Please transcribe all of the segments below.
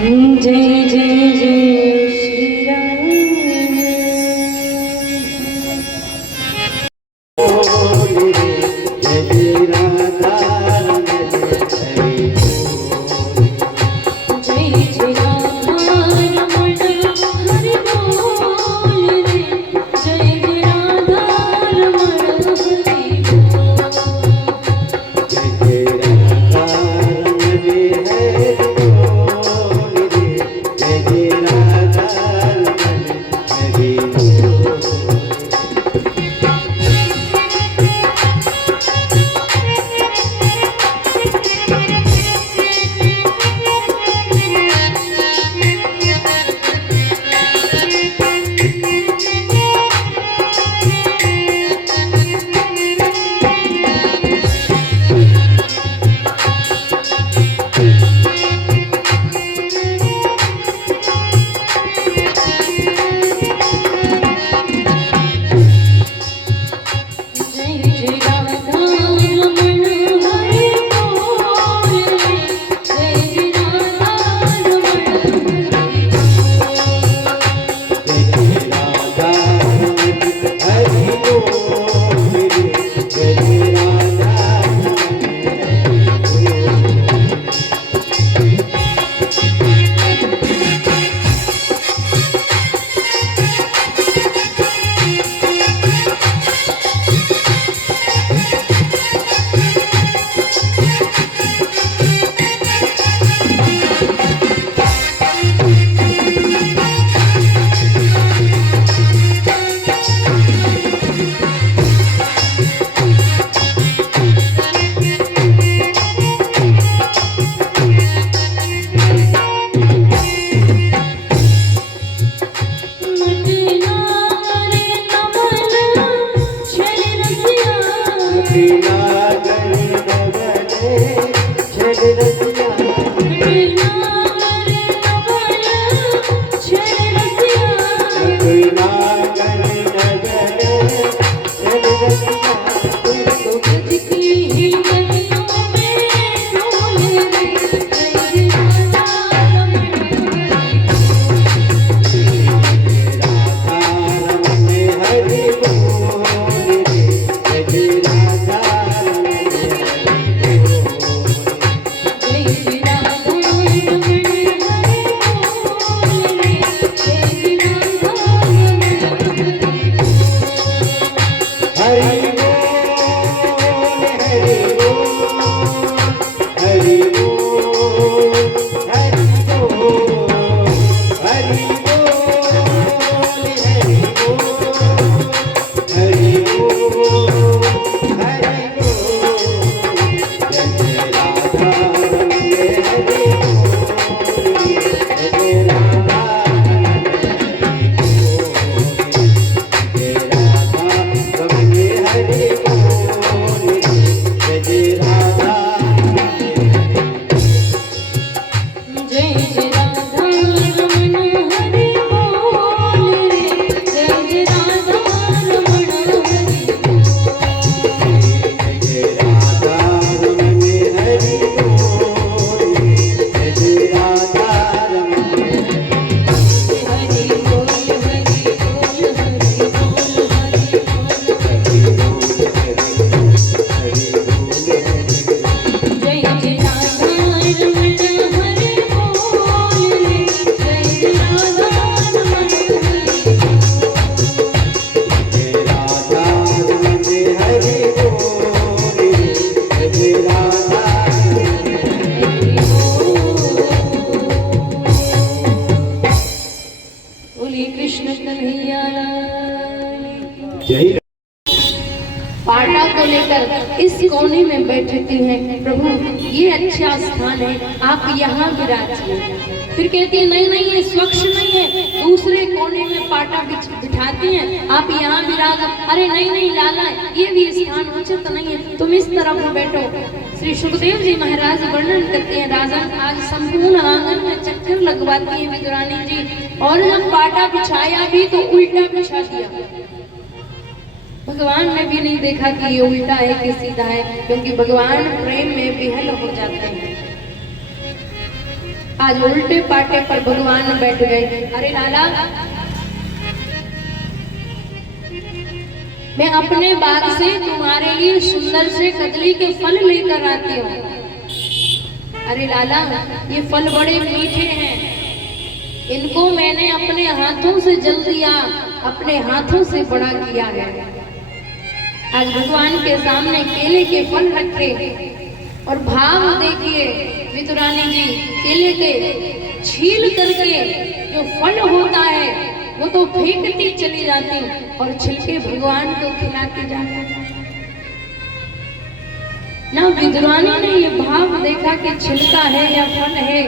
जय जय जय श्री राम। पाटा को लेकर इस कोने में बैठती हैं, प्रभु ये अच्छा स्थान है, आप यहाँ विराजिए। फिर कहती है नहीं नहीं ये स्वच्छ नहीं है, दूसरे कोने में पाटा बिठाती हैं, आप यहाँ विराज। अरे नहीं नहीं लाला ये भी स्थान उचित नहीं है, तुम इस तरफ बैठो। श्री सुखदेव जी महाराज वर्णन करते हैं, राजन आज संपूर्ण आंगन में चक्कर लगवाती है विदुरानी जी, और जब पाटा बिछाया भी तो उल्टा बिछा दिया। भगवान ने भी नहीं देखा कि ये उल्टा है कि सीधा है, क्योंकि भगवान प्रेम में विहल हो जाते हैं। आज उल्टे पाटे पर भगवान बैठ गए। अरे लाला, मैं अपने बाग से तुम्हारे लिए सुंदर से कदली के फल लेकर आती हूँ। अरे लाला, ये फल बड़े मीठे हैं, इनको मैंने अपने हाथों से जल दिया, अपने हाथों से बड़ा किया है। आज भगवान के सामने केले के फल रखे और भाव देखिए विदुरानी जी, केले के छील करके जो फल होता है वो तो फेंकती चली जाती और छिलके भगवान को खिलाती जाती। ना विदुरानी ने ये भाव देखा कि छिलका है या फल है,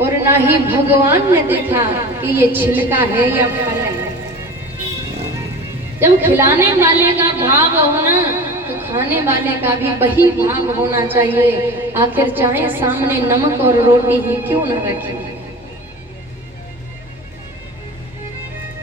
और ना ही भगवान ने देखा कि ये छिलका है या फल है। जब खिलाने वाले का भाव होना तो खाने वाले का भी वही भाव होना चाहिए। आखिर चाहे सामने नमक और रोटी ही क्यों न रखे।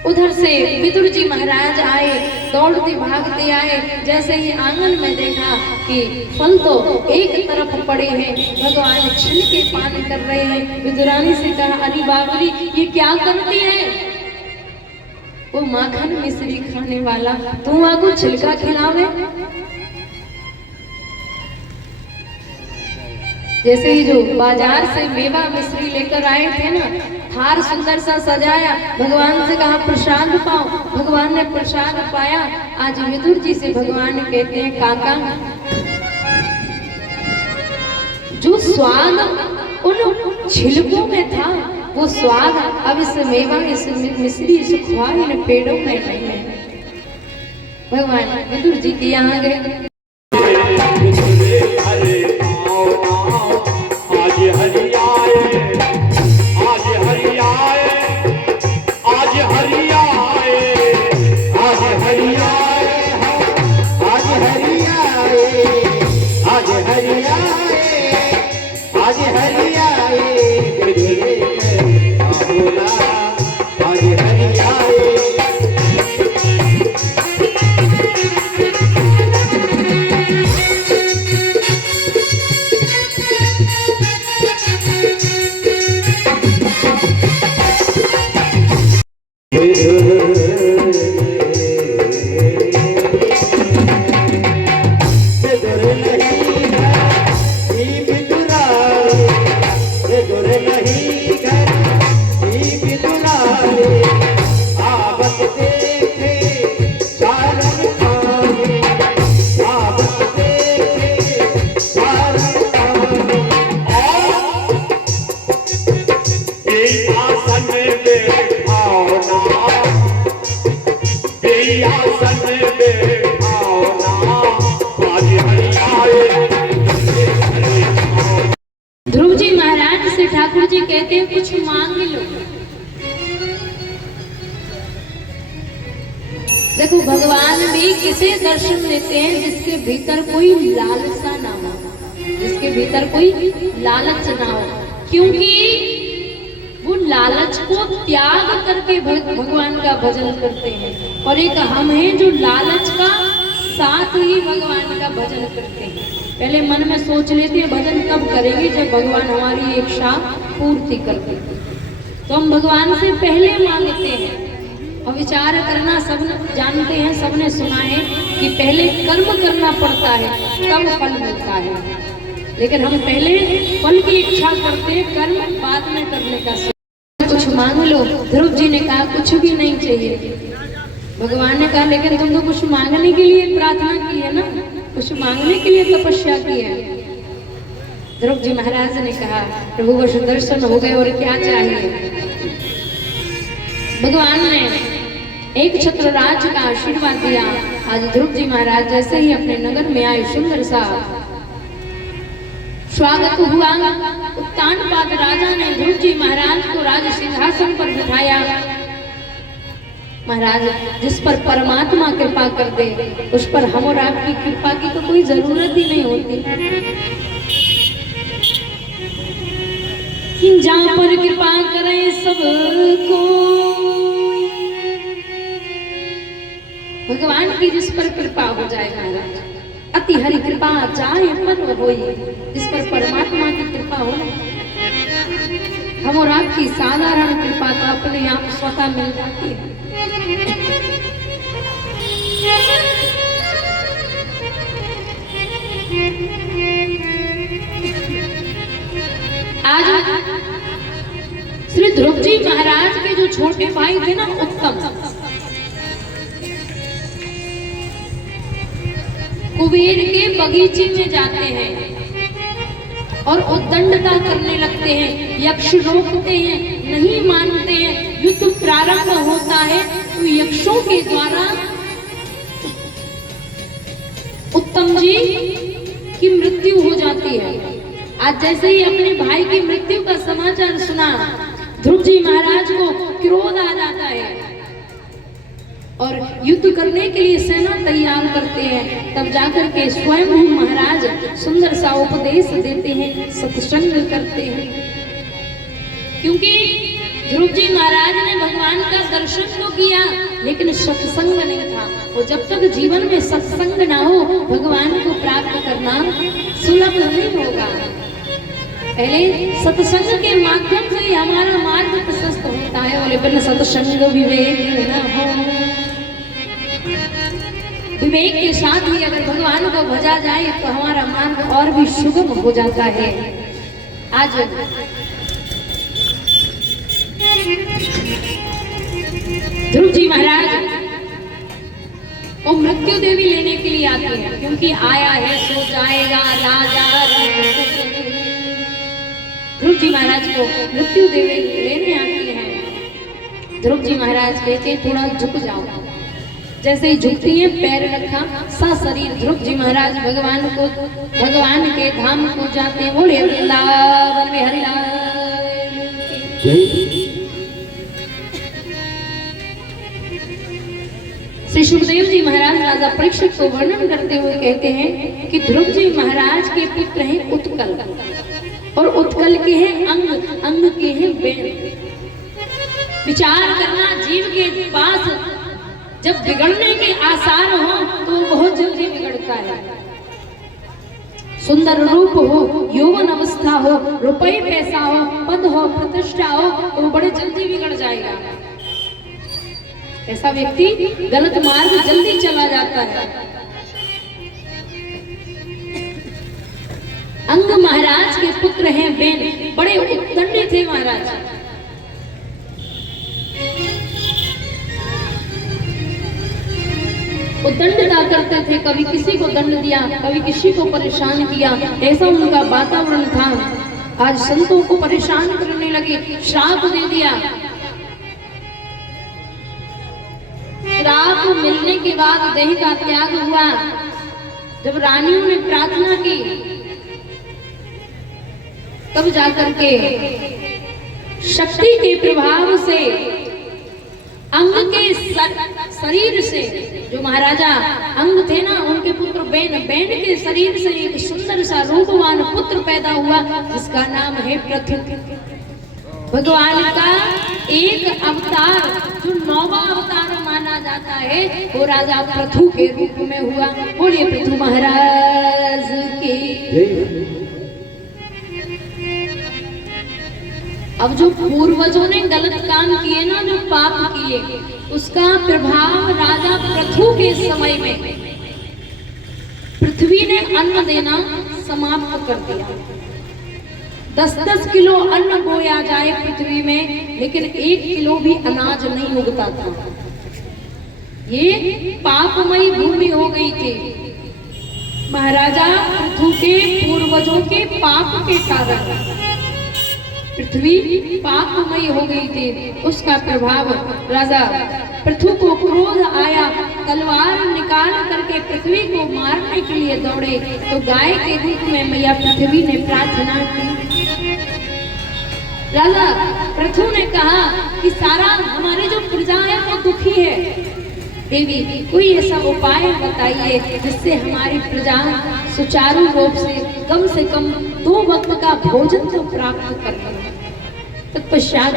उधर से विदुर जी महाराज आए, दौड़ते भागते आए। जैसे ही आंगन में देखा कि फल तो एक तरफ पड़े हैं, भगवान छिलके पान कर रहे हैं। विदुरानी से कहा, अरे बाबरी, ये क्या करती है? वो माखन मिश्री खाने वाला, तू आगो छिलका खिलावे। जैसे ही जो बाजार से मेवा मिश्री लेकर आए थे ना, हार सुंदर सा सजाया, भगवान से कहा प्रसाद पाओ। भगवान ने प्रसाद पाया। आज विदुर जी से भगवान कहते हैं, काका, जो स्वाद उन छिलकों में था वो स्वाद अब इस मेवा, इस मिश्री, इस खुआ, इन पेड़ों में नहीं है। भगवान विदुर जी के यहाँ गए। ध्रुव जी महाराज से ठाकुर जी कहते हैं, कुछ मांग लो। देखो, भगवान भी किसे दर्शन देते हैं? जिसके भीतर कोई लालसा ना हो, जिसके भीतर कोई लालच ना हो। क्योंकि वो लालच को त्याग करके भगवान का भजन करते हैं। और एक हम हैं जो लालच का साथ ही भगवान का भजन करते हैं। पहले मन में सोच लेते हैं भजन कब करेंगे, जब भगवान हमारी इच्छा पूर्ति कर देते। तो हम भगवान से पहले मांगते हैं। और विचार करना सब जानते हैं, सबने सुना है कि पहले कर्म करना पड़ता है तब फल मिलता है। लेकिन हम पहले फल की इच्छा करते हैं, कर्म बाद में करने का। कुछ मांग लो। ध्रुव जी ने कहा कुछ भी नहीं चाहिए। भगवान ने कहा, लेकिन तुम तो कुछ मांगने के लिए प्रार्थना की है ना, कुछ मांगने के लिए तपस्या की है। ध्रुव जी महाराज ने कहा, प्रभु को दर्शन हो गए और क्या चाहिए। भगवान ने एक छत्र राज का आशीर्वाद दिया। आज ध्रुव जी महाराज जैसे ही अपने नगर में आए, सुंदर सा स्वागत हुआ। उत्तानपाद राजा ने ध्रुव जी महाराज को राज सिंहासन पर बिठाया। महाराज, जिस पर परमात्मा कृपा कर दे उस पर हम और आपकी कृपा की तो कोई जरूरत ही नहीं होती। जहाँ पर कृपा करें सबको, भगवान की जिस पर कृपा हो जाए महाराज, अति हरि कृपा चाहे पर होई। जिस पर परमात्मा की कृपा हो, हम और आपकी साधारण कृपा तो अपने आप स्वतः मिल जाती है। आज श्री ध्रुव जी महाराज के जो छोटे भाई थे ना उत्तम, कुबेर के बगीचे में जाते हैं और उद्दंडता करने लगते हैं। यक्ष रोकते हैं, नहीं मानते हैं। युद्ध प्रारंभ होता है तो यक्षों के द्वारा उत्तम जी की मृत्यु हो जाती है। आज जैसे ही अपने भाई की मृत्यु का समाचार सुना, ध्रुव जी महाराज को क्रोध आ जाता है और युद्ध करने के लिए सेना तैयार करते हैं। तब जाकर के स्वयं महाराज सुंदर सा उपदेश देते हैं, सत्संग करते हैं। क्योंकि ध्रुव जी महाराज ने भगवान का दर्शन तो किया लेकिन सत्संग नहीं था। और जब तक जीवन में सत्संग ना हो भगवान को प्राप्त करना सुलभ नहीं होगा। पहले सत्संग के माध्यम से ही हमारा मार्ग प्रशस्त होता है। बोले बिन सत्संग विवेक न हो। विवेक के साथ ही अगर भगवान को भजा जाए तो हमारा मार्ग और भी सुगम हो जाता है। आज ध्रुव जी महाराज को मृत्यु देवी लेने के लिए आते हैं, क्योंकि आया है सो जाएगा राजा। ध्रुव जी महाराज को मृत्यु देवी लेने आती है। ध्रुव जी महाराज कहते हैं थोड़ा झुक जाओ। जैसे ही झुकती है पैर रखा सा शरीर ध्रुव जी महाराज भगवान के धाम को जाते हैं। बोले वृंदावन में हरिलाल। श्री सुखदेव जी महाराज राजा परीक्षित को वर्णन करते हुए कहते हैं कि ध्रुव जी महाराज के पुत्र हैं उत्कल और उत्कल के हैं अंग, अंग के हैं बेन। विचार करना, जीव के पास जब बिगड़ने के आसार हो तो बहुत जल्दी बिगड़ता है। सुंदर रूप हो, यौवन अवस्था हो, रुपये पैसा हो, पद हो, प्रतिष्ठा हो तो बड़े जल्दी बिगड़ जाएगा। ऐसा व्यक्ति गलत मार्ग जल्दी चला जाता है। अंग महाराज के पुत्र हैं बेन, बड़े उद्दंडी थे महाराज। उद्दंडता करते थे, कभी किसी को दंड दिया, कभी किसी को परेशान किया, ऐसा उनका वातावरण था। आज संतों को परेशान करने लगे, श्राप दे दिया। श्राप मिलने के बाद देह का त्याग हुआ। जब रानियों ने प्रार्थना की तब जाकर के शक्ति के प्रभाव से अंग के शरीर से, जो महाराजा अंग थे ना उनके पुत्र बेन के शरीर से एक सुंदर सा रूपवान पुत्र पैदा हुआ जिसका नाम है पृथु। भगवान का एक अवतार जो 9वां अवतार माना जाता है वो राजा पृथु के रूप में हुआ। बोलिए पृथु महाराज की। अब जो पूर्वजों ने गलत काम किए ना, जो पाप किए, उसका प्रभाव राजा पृथु के समय में पृथ्वी ने अन्न देना समाप्त कर दिया। 10-10 किलो अन्न बोया जाए पृथ्वी में, लेकिन 1 किलो भी अनाज नहीं उगता था। ये पापमयी भूमि हो गई थी महाराजा पृथु के पूर्वजों के पाप के कारण। पृथ्वी पापमयी हो गई थी, उसका प्रभाव राजा पृथु को क्रोध आया। तलवार निकाल करके पृथ्वी को मारने के लिए दौड़े तो गाय के रूप में मैया पृथ्वी ने प्रार्थना की। राजा पृथु ने कहा कि सारा हमारी जो प्रजा है वो दुखी है, देवी कोई ऐसा उपाय बताइए जिससे हमारी प्रजा सुचारू रूप से कम 2 वक्त का भोजन तो प्राप्त कर सके। तत्पश्चात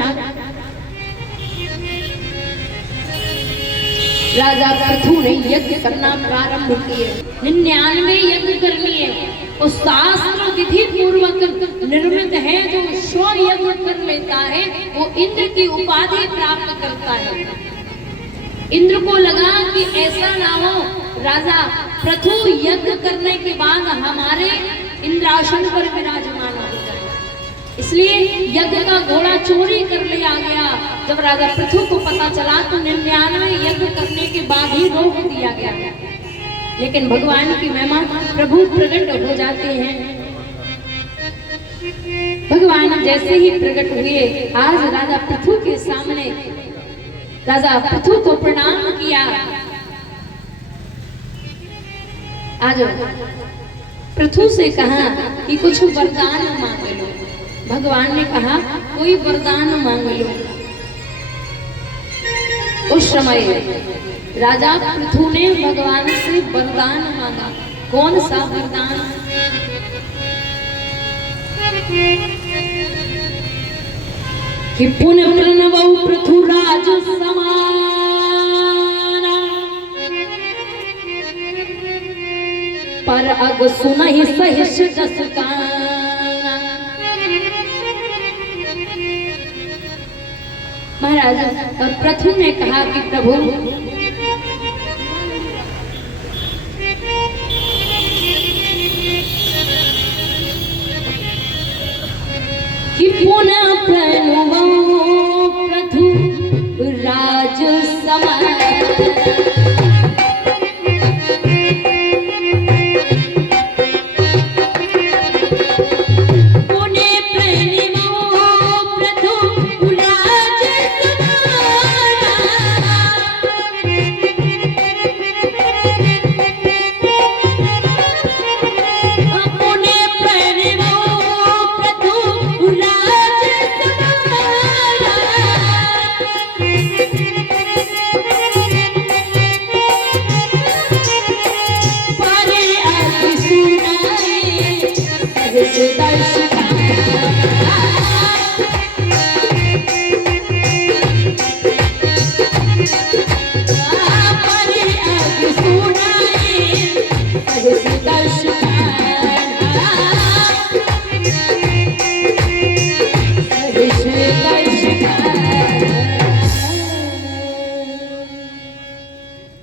राजा पृथु ने यज्ञ करना प्रारंभ किए। 99 यज्ञ कर लिए। और शास्त्र विधि पूर्वक निर्मित है। जो स्व यज्ञ कर लेता है वो इंद्र की उपाधि प्राप्त करता है। इंद्र को लगा कि ऐसा ना हो राजा प्रथु यज्ञ करने के बाद हमारे इंद्रासन पर विराजमान हो जाए, इसलिए यज्ञ का घोड़ा चोरी कर लिया गया। जब राजा पृथु को पता चला तो 99 यज्ञ करने के बाद ही रोक दिया गया। लेकिन भगवान की महिमा, प्रभु प्रकट हो जाते हैं। भगवान जैसे ही प्रकट हुए, आज राजा पृथु के सामने राजा पृथु को प्रणाम किया। आज पृथु से कहा कि कुछ वरदान मांग लो। भगवान ने कहा कोई वरदान मांग लो। उस समय राजा पृथु ने भगवान से वरदान मांगा। कौन सा वरदान? कि पुनः प्रणवौ पृथुराज समाना पर अग सुनहि सहिष जस काना। महाराज और पृथु ने कहा कि प्रभु कि पुनः प्रणवौ पृथु राज समाना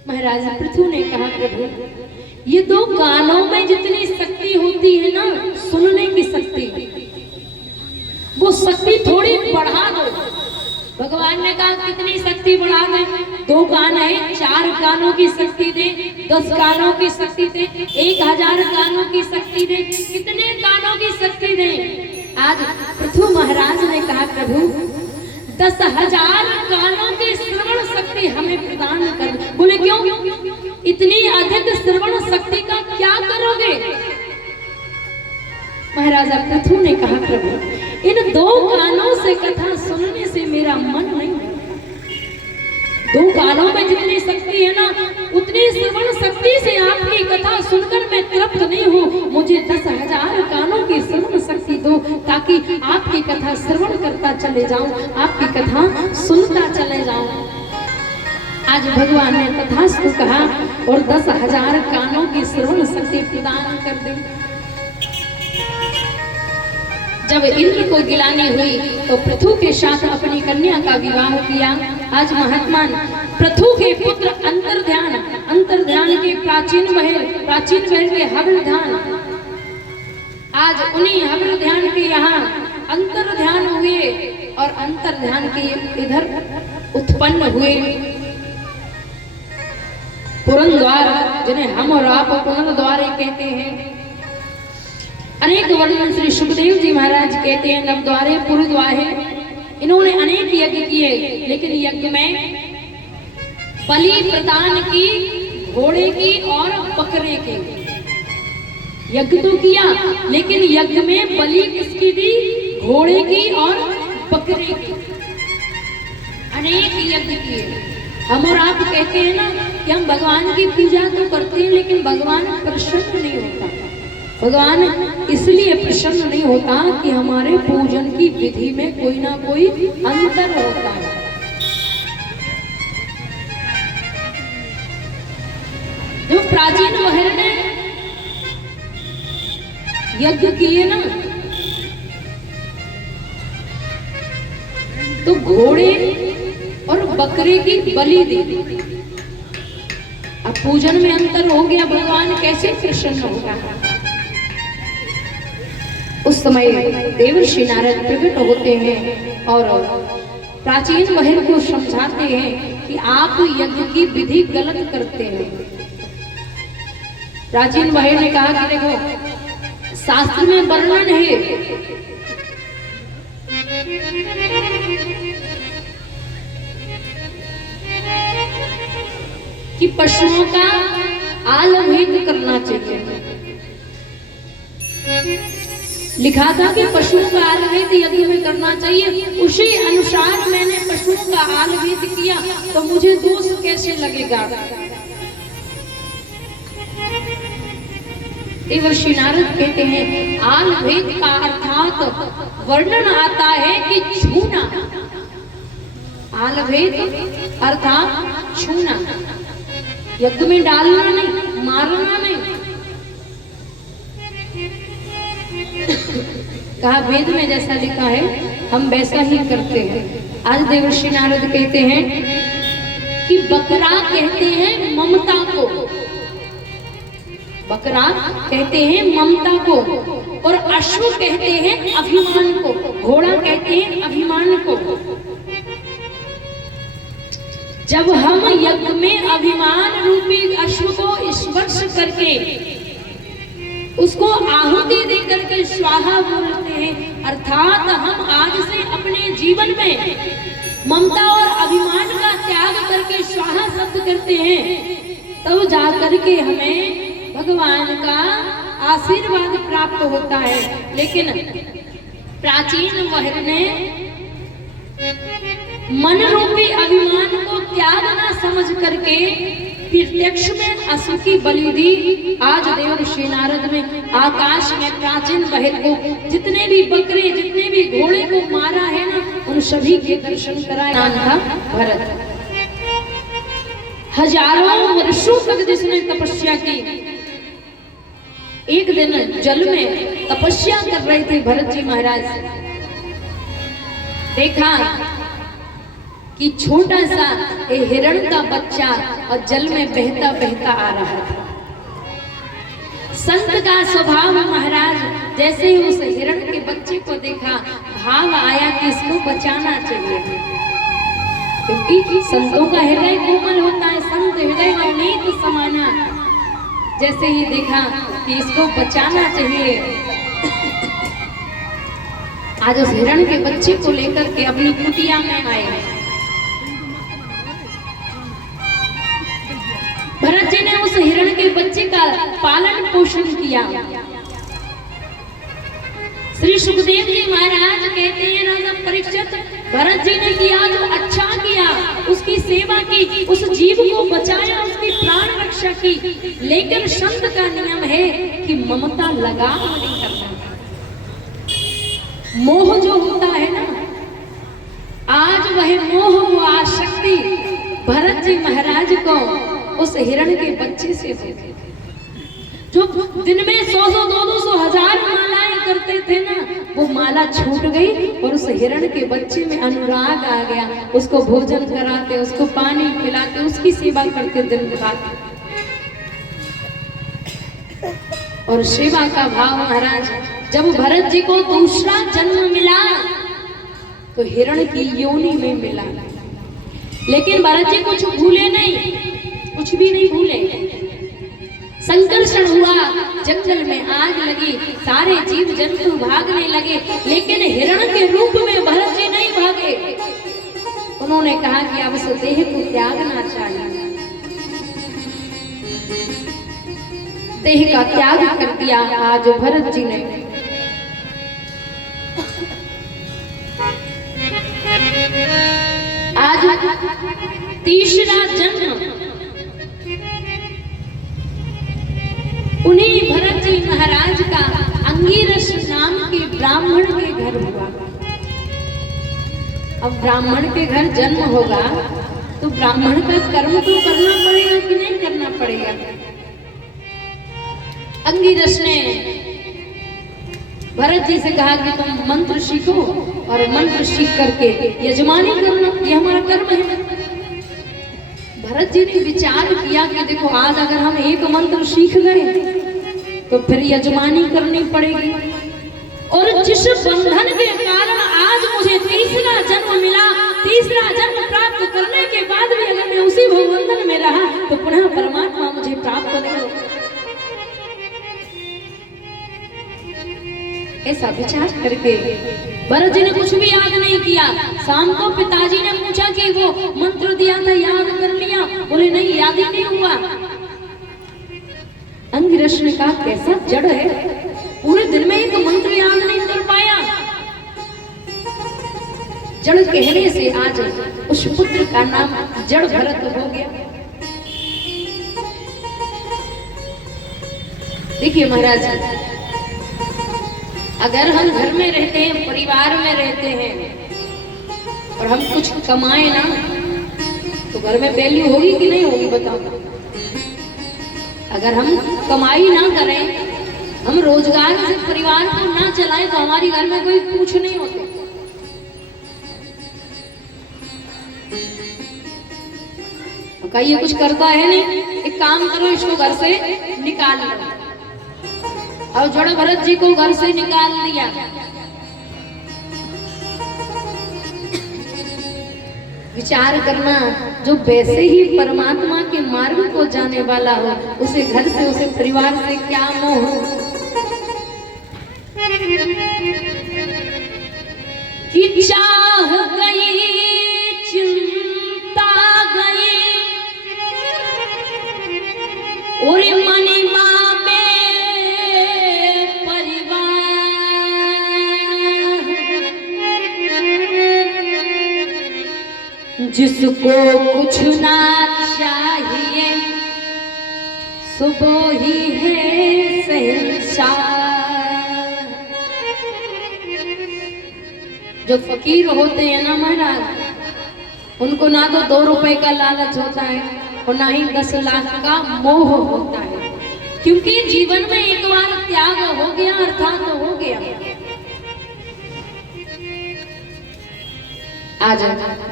महाराज पृथु ने कहा प्रभु ये दो कानों में जितनी शक्ति होती है ना, सुनने की शक्ति, वो शक्ति थोड़ी बढ़ा दो। भगवान ने कहा कितनी शक्ति बढ़ा दे? 2 कान है, 4 कानों की शक्ति दे, 10 कानों की शक्ति दे, 1000 कानों की शक्ति दे, कितने कानों की शक्ति दे? आज पृथु महाराज ने कहा प्रभु 10,000 कानों की श्रवण शक्ति हमें प्रदान कर। बोले क्यों? इतनी अधिक श्रवण शक्ति का क्या करोगे? महाराजा पृथु ने कहा प्रभु इन 2 कानों से कथा सुनने से मेरा मन नहीं है। 2 कानों में जितनी शक्ति है ना, उतनी श्रवण शक्ति से आपकी कथा सुनकर मैं तृप्त नहीं हूँ। मुझे 10,000 कानों की श्रवण शक्ति दो, ताकि आपकी कथा श्रवण करता चले जाऊं, आपकी कथा सुनता चले जाऊं। आज भगवान ने तथास्तु कहा और 10,000 कानों की श्रवण शक्ति प्रदान कर दी। जब इंद्र को गिलानी हुई तो पृथु के साथ अपनी कन्या का विवाह किया। आज महात्मा पृथु के पुत्र अंतर्ध्यान के प्राचीन बहर के हव्र ध्यान, आज उन्हीं हव्र ध्यान के यहाँ अंतर्ध्यान हुए और अंतर्ध्यान के इधर उत्पन्न हुए पुरंद्वार, जिन्हें हम और आप पुनर्द्वारे कहते हैं। अनेक वर्णन श्री सुखदेव जी महाराज कहते हैं नवद्वारे पुरद्वारे। इन्होंने अनेक यज्ञ किए, लेकिन यज्ञ में बलि प्रदान की घोड़े की और बकरे के। यज्ञ तो किया, लेकिन यज्ञ में बलि किसकी दी? घोड़े की और बकरे की। अनेक यज्ञ किए। हम और आप कहते हैं ना कि हम भगवान की पूजा तो करते हैं, लेकिन भगवान प्रसन्न नहीं होता। भगवान इसलिए प्रसन्न नहीं होता कि हमारे पूजन की विधि में कोई ना कोई अंतर होता है। जो प्राचीन वहर ने यज्ञ किए ना, तो घोड़े और बकरे की बलि दी। अब पूजन में अंतर हो गया, भगवान कैसे प्रसन्न होगा। उस समय देवर्षि नारद प्रकट होते हैं और प्राचीन बहन को समझाते हैं कि आप यज्ञ की विधि गलत करते हैं। प्राचीन बहन ने कहा कि देखो शास्त्र में वर्णन है कि पशुओं का आलभेद करना चाहिए। लिखा था कि पशुओं का आलभेद यज्ञ में करना चाहिए, उसी अनुसार मैंने पशुओं का आलभेद किया तो मुझे दोष कैसे लगेगा। देवर्षि नारद कहते हैं आलभेद का अर्थात वर्णन आता है कि छूना, आलभेद अर्थात छूना, यज्ञ में डालना नहीं, मारना नहीं। कहा वेद में जैसा लिखा है हम वैसा ही करते हैं। आज देवर्षि नारद कहते हैं कि बकरा कहते हैं ममता को, बकरा कहते हैं ममता को, और अश्व कहते हैं अभिमान को, घोड़ा कहते हैं अभिमान को। जब हम यज्ञ में अभिमान रूपी अश्व को स्पर्श करके उसको आहुति देकर के स्वाहा बोलते हैं, अर्थात हम आज से अपने जीवन में ममता और अभिमान का त्याग करके स्वाहा शब्द करते हैं, तब जाकर के हमें भगवान का आशीर्वाद प्राप्त होता है। लेकिन प्राचीन वर्ग ने मन रूपी अभिमान को त्याग ना समझ करके प्रत्यक्ष में अश्व की बलि दी। आज देवर्षि नारद ने आकाश में प्राचीन बहन को जितने भी बकरे, जितने भी घोड़े को मारा है ना, उन सभी के दर्शन कराए। नाम था भरत। हजारों वर्षों तक जिसने तपस्या की, एक दिन जल में तपस्या कर रहे थे भरत जी महाराज, देखा कि छोटा सा हिरण का बच्चा और जल में बहता बहता आ रहा था। संत का स्वभाव महाराज, जैसे ही उस हिरण के बच्चे को देखा भाव आया कि इसको बचाना चाहिए, क्योंकि संतों का हृदय कोमल होता है, संत हृदय में नीत समाना। जैसे ही देखा कि इसको बचाना चाहिए, आज उस हिरण के बच्चे को लेकर के अपनी कुटिया में आए। भरत जी ने उस हिरण के बच्चे का पालन पोषण किया। श्री सुखदेव जी महाराज कहते हैं राजा परीक्षित, भरत जी ने किया जो अच्छा किया, उसकी सेवा की, उस जीव को बचाया, उसकी प्राण रक्षा की। लेकिन संत का नियम है कि ममता लगाव नहीं करना। मोह जो होता है ना, आज वह मोह वो आसक्ति भरत जी महाराज को उस हिरण के बच्चे से होती, जो दिन में 100-100, 200, 1000 मालाएं करते थे ना, वो माला छूट गई और उस हिरण के बच्चे में अनुराग आ गया। उसको भोजन कराते, उसको पानी पिलाते, उसकी सेवा करते दिन रात। और सेवा का भाव महाराज, जब भरत जी को दूसरा जन्म मिला तो हिरण की योनि में मिला। लेकिन भरत जी कुछ भूले नहीं, कुछ भी नहीं भूले। संकर्षण हुआ, जंगल में आग लगी, सारे जीव जंतु भागने लगे, लेकिन हिरण के रूप में भरत जी नहीं भागे। उन्होंने कहा कि अब इस देह को त्यागना चाहिए। देह का त्याग कर दिया आज भरत जी ने। आज तीसरा जन्म उन्हीं भरत जी महाराज का अंगिरस नाम के ब्राह्मण के घर हुआ। अब ब्राह्मण के घर जन्म होगा तो ब्राह्मण का कर्म तो करना पड़ेगा कि नहीं करना पड़ेगा। अंगिरस ने भरत जी से कहा कि तुम मंत्र सीखो और मंत्र सीख करके यजमानी करना, ये हमारा कर्म है। भरत जी ने विचार किया कि देखो आज अगर हम एक मंत्र सीख गए तो फिर यजमानी करनी पड़ेगी, और जिस बंधन के कारण आज मुझे तीसरा जन्म मिला, तीसरा जन्म प्राप्त करने के बाद भी अगर मैं उसी भवबंधन में रहा तो पुनः परमात्मा मुझे प्राप्त नहीं होगा। ऐसा विचार करके भरत जी ने कुछ भी याद नहीं किया। शाम को पिताजी ने पूछा कि वो मंत्र दिया था याद कर लिया? बोले नहीं, याद ही नहीं हुआ। अंगिरस ने कहा कैसा जड़ है, पूरे दिन में एक मंत्र याद नहीं कर पाया। जड़ कहने से आज उस पुत्र का नाम जड़ भरत हो गया। देखिए महाराज, अगर हम घर में रहते हैं, परिवार में रहते हैं और हम कुछ कमाए ना तो घर में वैल्यू होगी कि नहीं होगी बताओ। अगर हम कमाई ना करें, हम रोजगार से परिवार को ना चलाएं तो हमारे घर में कोई पूछ नहीं होते। ये कुछ करता है नहीं, एक काम करो इसको घर से निकाल लो। और जड़ भरत जी को घर से निकाल दिया। विचार करना, जो वैसे ही परमात्मा के मार्ग को जाने वाला हो उसे घर से, उसे परिवार से क्या मोह। कि चाह गई चिंता गई और मनीमा जिसको कुछ ना चाहिए सुबह ही है शहंशाह। जो फकीर होते हैं ना महाराज, उनको ना तो 2 रुपए का लालच होता है और ना ही 10 लाख का मोह होता है, क्योंकि जीवन में एक बार त्याग हो गया अर्थात तो हो गया। आज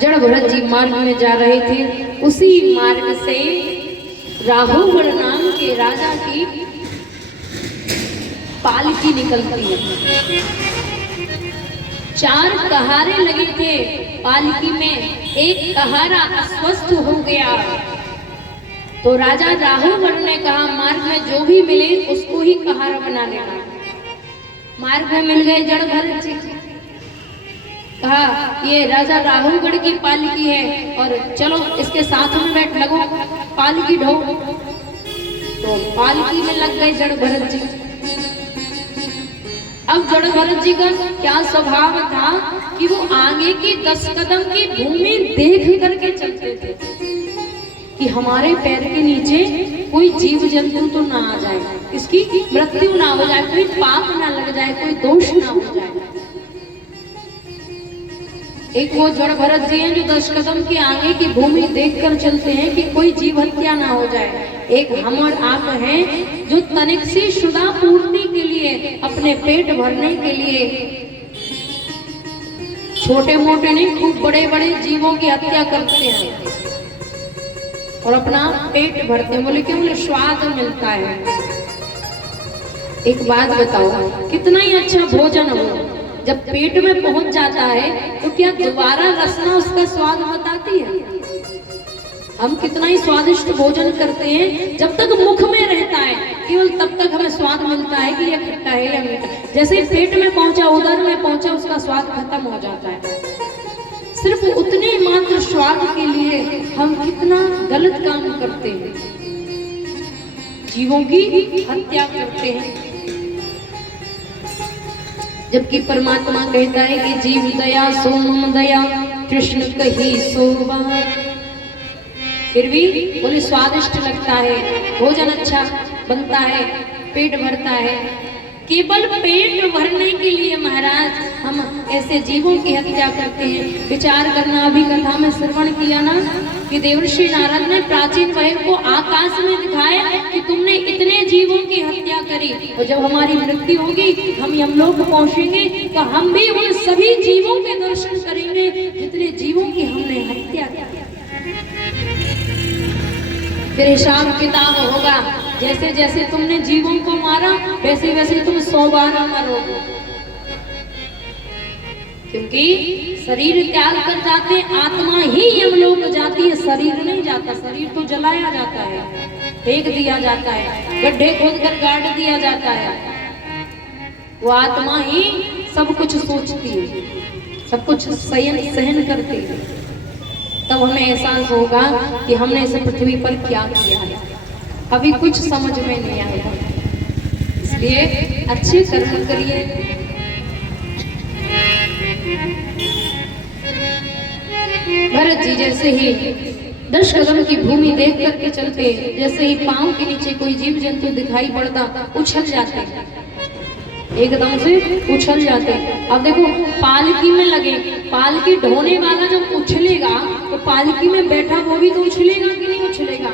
जड़ भरत जी मार्ग में जा रहे थे, उसी मार्ग से राहुगढ़ नाम के राजा की पालकी निकलती है। 4 कहारे लगे थे पालकी में, एक कहारा अस्वस्थ हो गया तो राजा राहुगढ़ ने कहा मार्ग में जो भी मिले उसको ही कहारा बना लेना। मार्ग में मिल गए जड़ भरत जी, कहा ये राजा राहुलगढ़ की पालकी है और चलो इसके साथ में बैठ, लगो पालकी ढो। तो पालकी में लग गए जड़ भरत जी। अब जड़ भरत जी का क्या स्वभाव था कि वो आगे की 10 कदम की भूमि देख करके चलते थे कि हमारे पैर के नीचे कोई जीव जंतु तो ना आ जाए, इसकी मृत्यु ना हो जाए, कोई पाप ना लग जाए, कोई दोष ना हो जाए। एक वो जड़ भरत जी हैं जो 10 कदम के आगे की भूमि देखकर चलते हैं कि कोई जीव हत्या ना हो जाए। एक हम और आप हैं जो तनिक सी शुदा पूर्ति के लिए, अपने पेट भरने के लिए, छोटे मोटे नहीं खूब बड़े बड़े जीवों की हत्या करते हैं और अपना पेट भरते हैं। बोले क्यों? बोले स्वाद मिलता है। एक बात बताओ, कितना ही अच्छा भोजन हो, जब पेट में पहुंच जाता है तो क्या दोबारा रसना उसका स्वाद बताती है? हम कितना ही स्वादिष्ट भोजन करते हैं, जब तक मुख में रहता है केवल तब तक हमें स्वाद मिलता है कि यह खट्टा है या मीठा। जैसे ही पेट में पहुंचा, उदर में पहुंचा, उसका स्वाद खत्म हो जाता है। सिर्फ उतने मात्र स्वाद के लिए हम कितना गलत काम करते हैं, जीवों की हत्या करते हैं। जबकि परमात्मा कहता है कि जीव दया सो मम दया, कृष्ण कही सो बात। फिर भी बोले स्वादिष्ट लगता है, भोजन अच्छा बनता है, पेट भरता है, केवल पेट भरने के लिए महाराज हम ऐसे जीवों की हत्या करते हैं। विचार करना, अभी कथा में श्रवण किया ना कि देवर्षि नारद ने प्राचीन वैर को आकाश में दिखाया कि तुमने इतने जीवों की हत्या करी, और जब हमारी मृत्यु होगी हम यमलोक पहुंचेंगे तो हम भी उन सभी जीवों के दर्शन करेंगे जितने जीवों की हमने हत्या की। फिर हिसाब किताब होगा, जैसे जैसे तुमने जीवों को मारा वैसे वैसे तुम 100 बार मरोगे, क्योंकि शरीर त्याग कर जाते, आत्मा ही यमलोक जाती है, शरीर नहीं जाता। शरीर तो जलाया जाता है, फेंक दिया जाता है, गड्ढे खोदकर गाड़ दिया जाता है। वो आत्मा ही सब कुछ सोचती है, सब कुछ सहन करती है। तब हमें एहसास होगा कि हमने इस पृथ्वी पर क्या किया है। अभी कुछ समझ में नहीं आएगा, इसलिए अच्छे कर्म करिए। भरत जी जैसे ही 10 कदम की भूमि देख करके चलते, जैसे ही पांव के नीचे कोई जीव जंतु दिखाई पड़ता उछल जाते, एकदम से उछल जाते। अब देखो पालकी में लगे, पालकी ढोने वाला जब उछलेगा तो पालकी में बैठा वो भी तो उछलेगा कि नहीं उछलेगा।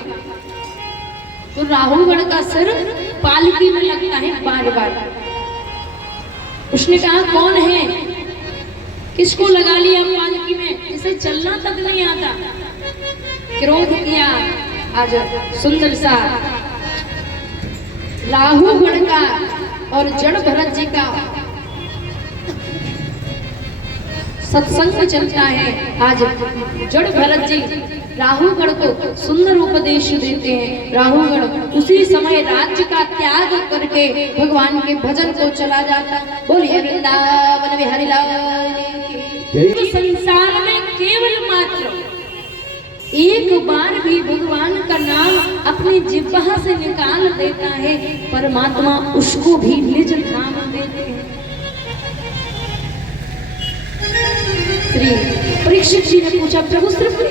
तो राहुगढ़ का सिर पालकी में लगता है बार बार। उसने कहा कौन है, किसको लगा लिया पालकी में, इसे चलना तक नहीं आता। क्रोध किया। आज सुंदर सा राहुगढ़ का और जड़ भरत जी का सत्संग चलता है। आज जड़ भरत जी राहुगढ़ को सुंदर उपदेश देते हैं। राहुगढ़ उसी समय राज्य का त्याग करके भगवान के भजन को चला जाता। बोलिए वृंदावन बिहारी लाल की। तो संसार में केवल मात्र एक बार भी भगवान का नाम अपनी जिह्वा से निकाल देता है, परमात्मा उसको भी निज धाम देते हैं। श्री परीक्षित जी ने पूछा, प्रभु सिर्फ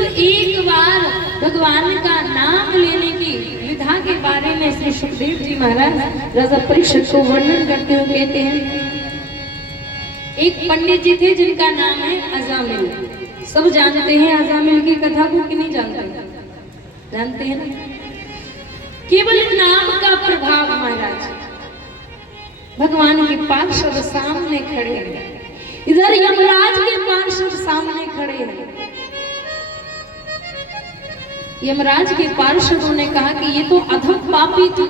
एक बार भगवान का नाम लेने की विधा के बारे में श्री सुखदेव जी महाराज राजा परीक्षित को वर्णन करते हुए कहते हैं, एक पंडित जी थे जिनका नाम है अजामिल। सब जानते हैं अजामिल की कथा को कि नहीं जानते? जानते हैं ना। केवल नाम का प्रभाव महाराज, भगवान के पार्षद सामने खड़े हैं, इधर यमराज के पार्षद सामने खड़े हैं। यमराज के पार्षदों ने कहा कि ये तो अधम पापी था,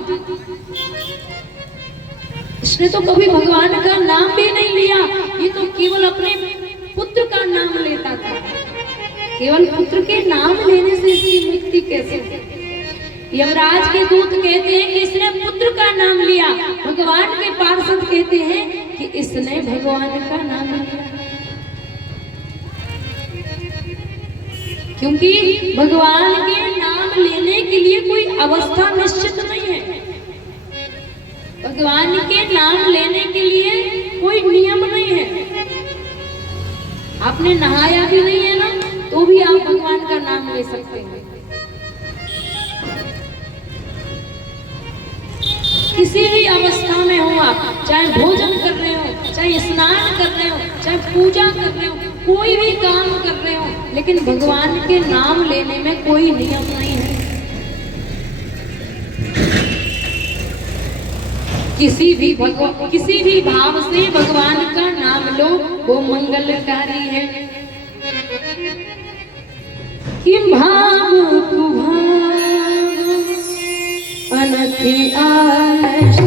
इसने तो कभी भगवान का नाम भी नहीं लिया, ये तो केवल अपने पुत्र का नाम लेता था। केवल पुत्र के नाम लेने से इसकी मुक्ति कैसे? यमराज के दूत कहते हैं कि इसने पुत्र का नाम लिया, भगवान के पार्षद कहते हैं कि इसने भगवान का नाम लिया। क्योंकि भगवान के नाम लेने के लिए कोई अवस्था निश्चित नहीं है, भगवान के नाम लेने के लिए कोई नियम नहीं है। आपने नहाया भी नहीं है ना, तो भी आप भगवान का नाम ले सकते हैं। किसी भी अवस्था में हो आप, चाहे भोजन कर रहे हो, चाहे स्नान कर रहे हो, चाहे पूजा कर रहे हो, कोई भी काम कर रहे हो, लेकिन भगवान के नाम लेने में कोई नियम नहीं है। किसी भी भाव से भगवान का नाम लो, वो मंगलकारी है। किम भाव कुभाव अनथि आलस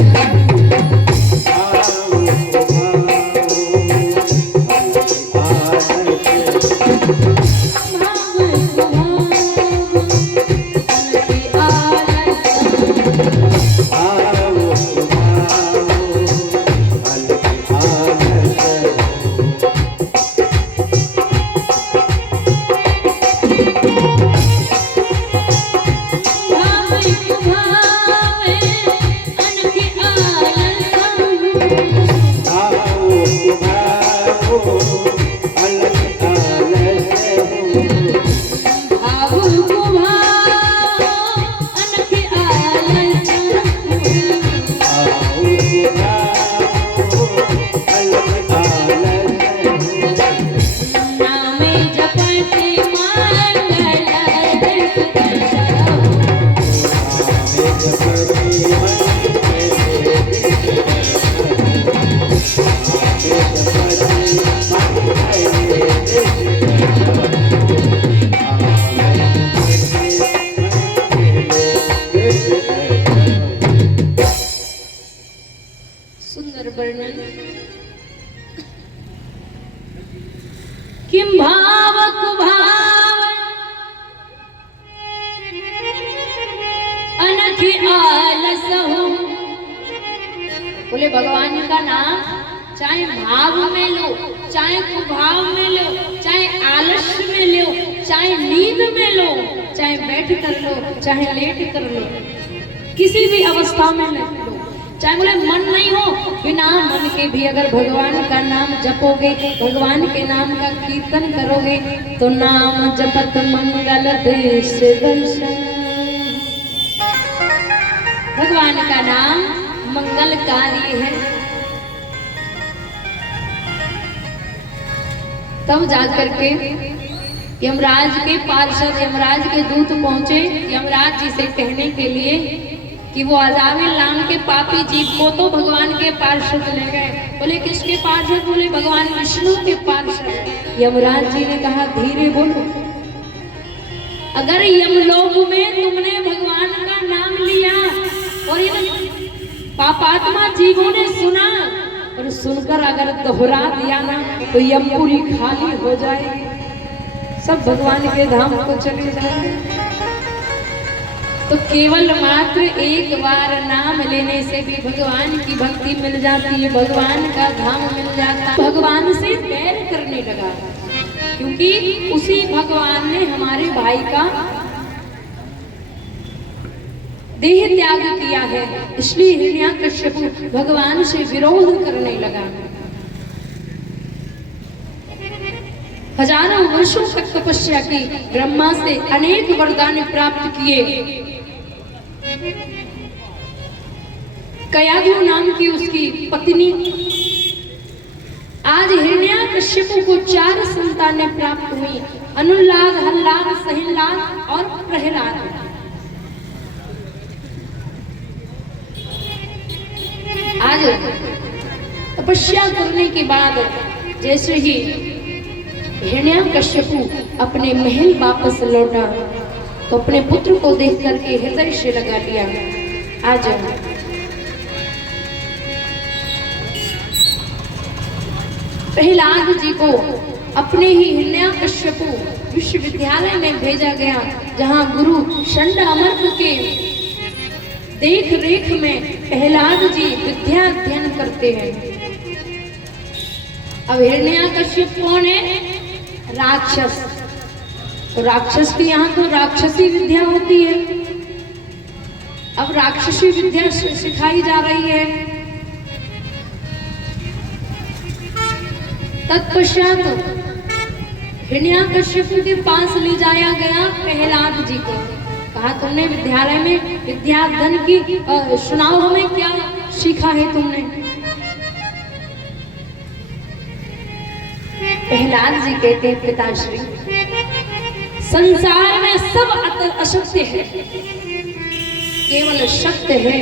वर्णन। किम भाव कुभाव अनख आलस हो। बोले भगवान का नाम चाहे भाव में लो, चाहे कुभाव में लो, चाहे आलस्य में लो, चाहे नींद में लो, चाहे बैठ कर लो, चाहे लेट कर लो, किसी भी अवस्था में लो। चाहे बोले मन नहीं हो, बिना मन के भी अगर भगवान का नाम जपोगे, भगवान के नाम का कीर्तन करोगे, तो नाम जपत मंगल देश दर्शन। भगवान का नाम मंगलकारी है। तब जाकर के यमराज के पार्षद, यमराज के दूत पहुंचे यमराज जी से कहने के लिए कि वो अजामिल नाम के पापी जीव को तो भगवान के पार्षद ले गए। बोले किसके पार्षद? बोले भगवान विष्णु के पार्षद। यमराज जी ने कहा धीरे बोलो, अगर यमलोक में तुमने भगवान का नाम लिया और इन पापात्मा जीवों ने सुना और सुनकर अगर दोहरा दिया ना, तो यमपुरी खाली हो जाएगी, सब भगवान के धाम को चले जाएंगे। तो केवल मात्र एक बार नाम लेने से भी भगवान की भक्ति मिल जाती है, भगवान का धाम मिल जाता है। भगवान से बैर करने लगा, क्योंकि उसी भगवान ने हमारे भाई का देह त्याग किया है, इसलिए हिरण्यकश्यपु भगवान से विरोध करने लगा। हजारों वर्षों तक तपस्या की, ब्रह्मा से अनेक वरदान प्राप्त किए। कयाधु नाम की उसकी पत्नी, आज हिरण्यकश्यपु को 4 संतानें प्राप्त हुई, अनुल्लाद, हल्लाद, सहिल्लाद और प्रहलाद। आज तपस्या करने के बाद जैसे ही हिरण्यकश्यपु अपने महल वापस लौटा, तो अपने पुत्र को देख करके हृदय से लगा लिया। आज प्रहलाद जी को अपने ही हिरण्यकश्यपु विश्वविद्यालय में भेजा गया, जहां गुरु शंड अमर्क के देख रेख में प्रहलाद जी विद्या अध्ययन करते हैं। अब हिरण्यकश्यप कौन है? राक्षस। तो राक्षस के यहाँ तो राक्षसी विद्या होती है। अब राक्षसी विद्या सिखाई जा रही है। तत्पश्चात हिरण्यकश्यप के पास ले जाया गया प्रहलाद जी को। कहा तुमने विद्यालय में विद्या अध्ययन की, सुनाओ हमें क्या सीखा है तुमने। प्रहलाद जी कहते हैं पिताश्री, संसार में सब असत्य है, केवल सत्य है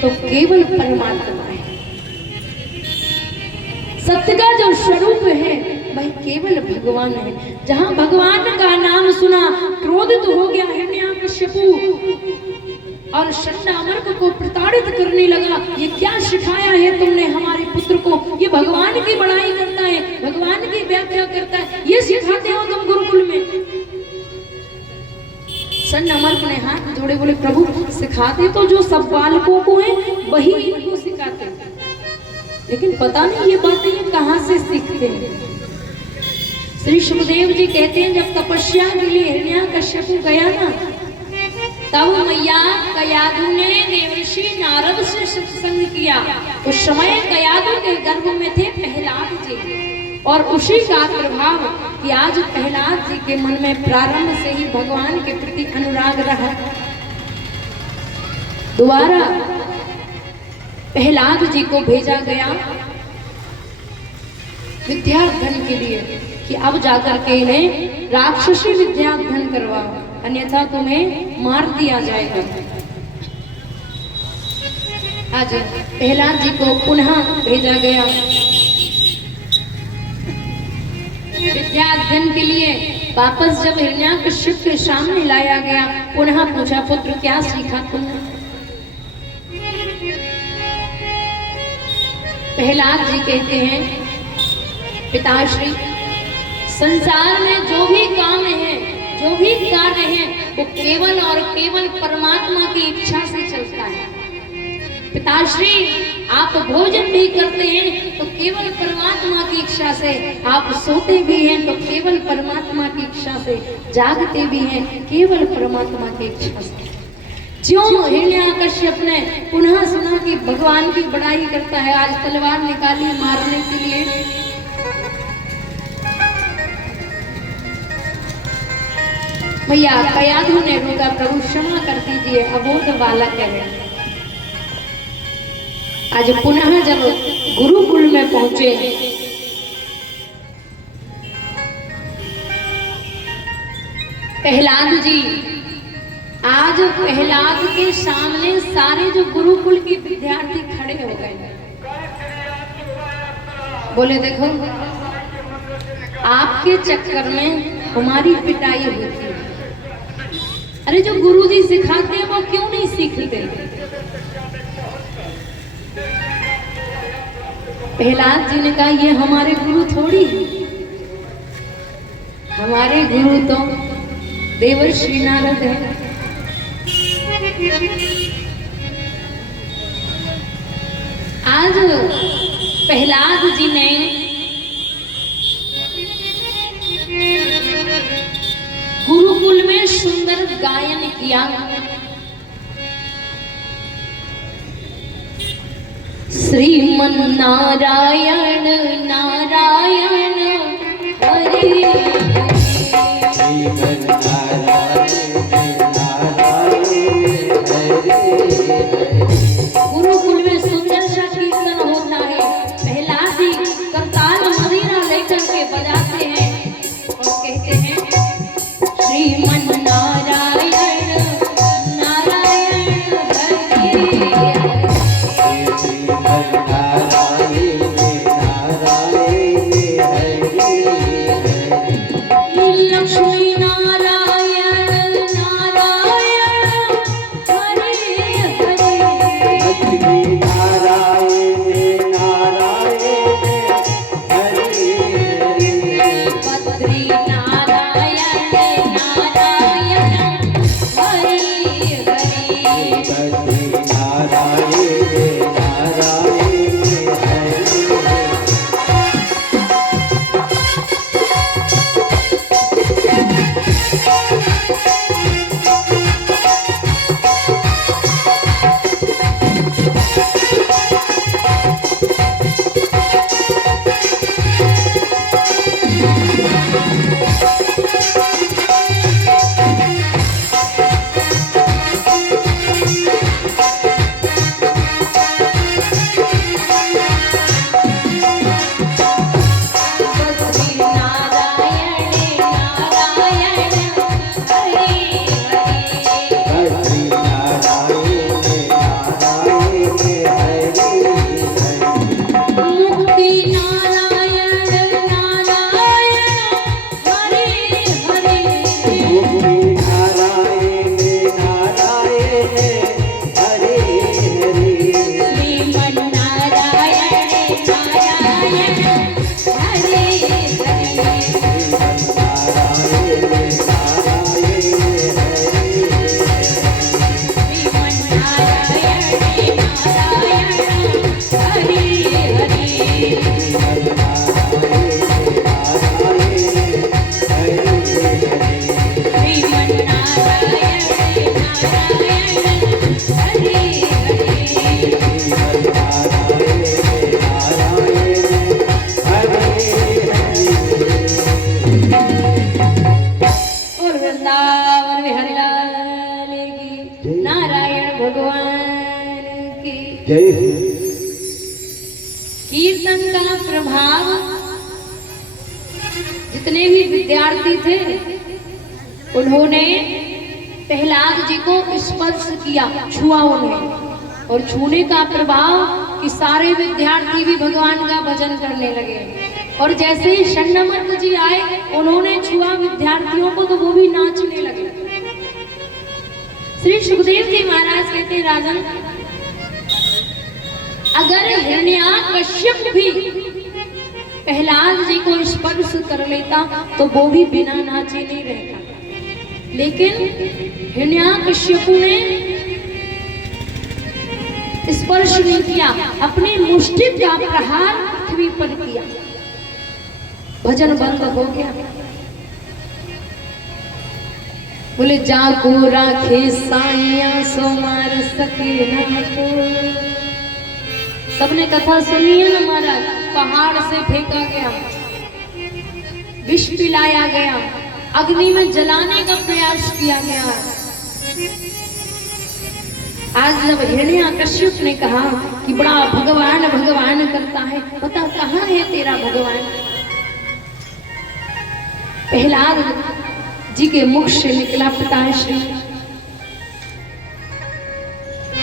तो केवल परमात्मा है। सत्य का जो स्वरूप है वह केवल भगवान है। जहां भगवान का नाम सुना, क्रोधित हो गया हिरण्यकश्यपु और शंड अमर्क को प्रताड़ित करने लगा। ये क्या सिखाया है तुमने हमारे पुत्र को? ये भगवान की बड़ाई करता है, भगवान की व्याख्या करता है, ये सिखाते हो तुम गुरुकुल में? शंड अमर्क ने हाथ जोड़े, बोले प्रभु सिखाते तो जो सब बालकों को है वही इनको सिखाते हैं, लेकिन पता नहीं ये बातें ये कहाँ से सीखते हैं। श्री सुखदेव जी कहते हैं जब तपस्या के लिए हिरण्यकश्यपु गया ना, तब मैया कयाधु ने देवर्षि नारद से सत्संग किया। उस समय कयाधु के गर्भ में थे प्रहलाद जी, और उसी का प्रभाव कि आज प्रहलाद जी के मन में प्रारंभ से ही भगवान के प्रति अनुराग रहा। दोबारा प्रहलाद जी को भेजा गया विद्याध्ययन के लिए कि अब जाकर के इन्हें राक्षसी विद्याध्ययन करवाओ, अन्यथा तुम्हें मार दिया जाएगा। आज प्रहलाद जी को पुनः भेजा गया विद्याध्ययन के लिए। वापस जब हिरण्यकश्यप के सामने लाया गया, पुनः पूछा पुत्र क्या सीखा तुमने? प्रहलाद जी कहते हैं, पिताश्री संसार में जो भी काम है, जो भी कार्य है, वो केवल और केवल परमात्मा की इच्छा से चलता है। पिताश्री आप भोजन भी करते हैं तो केवल परमात्मा की इच्छा से, आप सोते भी हैं तो केवल परमात्मा की इच्छा से, जागते भी हैं केवल परमात्मा की इच्छा से। ज्यों हिरण्याकश्यप ने पुनः सुना कि भगवान की बड़ाई करता है, आज तलवार निकाली मारने के लिए। भैया कयाधु ने रोका, प्रभु क्षमा कर दीजिए, अबोध बालक है। आज पुनः जब गुरुकुल में पहुंचे, प्रहलाद जी, आज प्रहलाद के सामने सारे जो गुरुकुल के विद्यार्थी खड़े हो गए, बोले देखो आपके चक्कर में हमारी पिटाई होती है। अरे जो गुरुजी सिखाते हैं वो क्यों नहीं सीखते? प्रहलाद जी ने कहा ये हमारे गुरु थोड़ी है, हमारे गुरु तो देवर्षि नारद है। आज प्रहलाद जी ने गुरुकुल में सुंदर गायन किया। श्रीमन नारायण नारायण हरि श्रीमन नारायण नारायण गुरुकुल में सुंदर सा कीर्तन होता है। प्रहलाद जी करताल मदिरा लेकर के बजाते हैं और कहते हैं श्रीमन नारायण नारायण हरि लक्ष्मी नारायण नारायण हरि बद्री नारायण नारायण जय कीर्तन का प्रभाव जितने भी विद्यार्थी थे उन्होंने प्रहलाद जी को स्पर्श किया, छुआ उन्हें, और छूने का प्रभाव कि सारे विद्यार्थी भी भगवान का भजन करने लगे। और जैसे ही षण्मुख जी आए उन्होंने छुआ विद्यार्थियों को तो वो भी नाचने लगे। श्री सुखदेव जी महाराज कहते हैं राजन अगर हिरण्याकश्यप भी प्रहलाद जी को स्पर्श कर लेता तो वो भी बिना नाचे नहीं रहता, लेकिन हिरण्याकश्यप ने स्पर्श नहीं किया, अपनी मुष्टि का प्रहार पृथ्वी पर किया, भजन बंद हो गया। बोले जाको राखे साइया सो मार सके ना को। सबने कथा सुनी है ना महाराज, पहाड़ से फेंका गया, विष पिलाया गया, अग्नि में जलाने का प्रयास किया गया। आज जब हिरण्याकश्यप ने कहा कि बड़ा भगवान भगवान करता है, बता कहाँ है तेरा भगवान, प्रहलाद जी के मुख से निकला पिताश्री,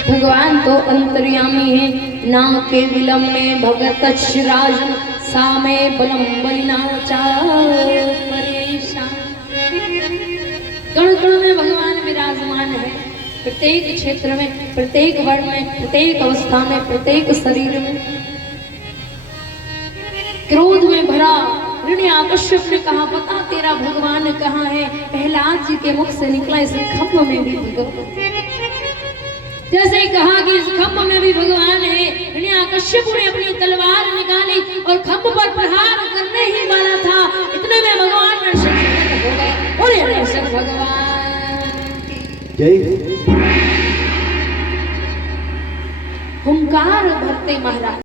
भगवान तो अंतर्यामी है, ना के विलम में भगत राजन सामे बलम बलिना परेशान। कण कण में भगवान विराजमान है, प्रत्येक क्षेत्र में, प्रत्येक वर्ण में, प्रत्येक अवस्था में, प्रत्येक शरीर में। क्रोध में भरा हिरण्याकश्यप ने कहा बता तेरा भगवान कहाँ है। प्रहलाद जी के मुख से निकला इस खम्भ में भी भगवान। जैसे ही कहा कि इस खम्भ में भी भगवान है, हिरण्याकश्यप ने अपनी तलवार निकाली और खम्भ पर प्रहार करने ही वाला था, इतने में भगवान नरसिंह हो गए। बोले नरसिंह भगवान जय। हुंकार भरते महाराज।